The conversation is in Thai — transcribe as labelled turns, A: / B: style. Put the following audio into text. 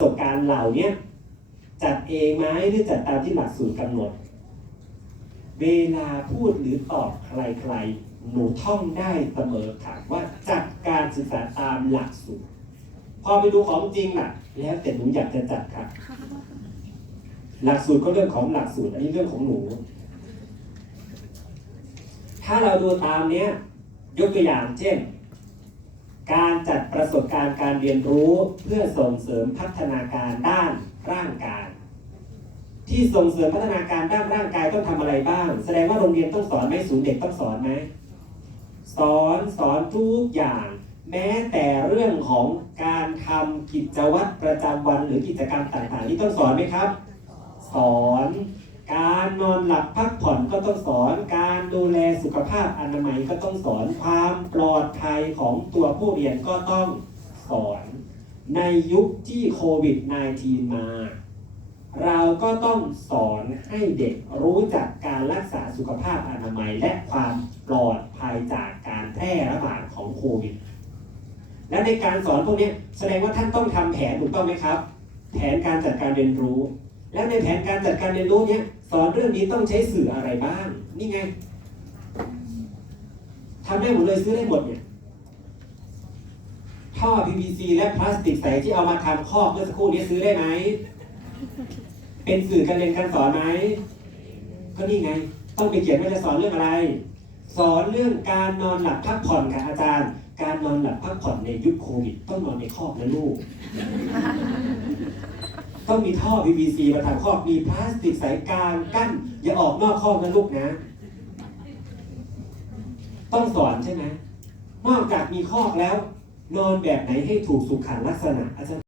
A: ประสบการณ์เหล่าเนี้ยจัดเองไหมหรือจัดตามที่หลักสูตรกำหนด เวลาพูดหรือตอบใครๆ หนูท่องได้เสมอค่ะว่าจัดการศึกษาตามหลักสูตร พอไปดูของจริงล่ะ แล้วแต่หนูอยากจะจัดค่ะ หลักสูตรก็เรื่องของหลักสูตร อันนี้เรื่องของหนู ถ้าเราดูตามเนี้ย ยกตัวอย่างเช่น การจัดประสบการณ์การเรียนรู้เพื่อส่งเสริมพัฒนาการด้านร่างกาย ที่ส่งเสริมพัฒนาการด้านร่างกายต้องทำอะไรบ้าง แสดงว่าโรงเรียนต้องสอนไหมศูนย์เด็กต้องสอนไหมสอนสอนทุกอย่าง แม้แต่เรื่องของการทำกิจวัตรประจำวันหรือกิจกรรมต่างๆที่ต้องสอนไหมครับ สอน การนอนหลับพักผ่อนก็ต้องสอนการ ดูแลสุขภาพอนามัยก็ต้องสอนความปลอดภัยของตัวผู้เรียนก็ต้องสอน ในยุคที่โควิด -19 มา เราก็ต้องสอนให้เด็กรู้จักการรักษาสุขภาพอนามัยและความปลอดภัยจากการแพร่ระบาดของโควิด และในการสอนพวกนี้แสดงว่าท่านต้องทำแผนถูกต้องไหมครับ แผนการจัดการเรียนรู้ แล้วในแผนการจัดการเรียนรู้เนี้ยสอนเรื่องนี้ต้องใช้สื่ออะไรบ้าง นี่ไง ทำได้หมดเลยซื้อได้หมดเนี่ยท่อ PVC และพลาสติกใสที่เอามาทำครอบเมื่อสักครู่นี้ซื้อได้ไหม เป็นสื่อการเรียนการสอนไหม ก็นี่ไง ต้องไปเขียนว่าจะสอนเรื่องอะไร สอนเรื่องการนอนหลับพักผ่อนค่ะอาจารย์ การนอนหลับพักผ่อนในยุคโควิดต้องนอนในครอกนะลูก ต้องมีท่อ PVC มาทำครอกมีพลาสติกใสกลางกั้น อย่าออกนอกครอกนะลูกนะ ต้องสอนใช่ไหมนอกจากมีคอกแล้ว นอนแบบไหนให้ถูกสุขลักษณะอาจารย์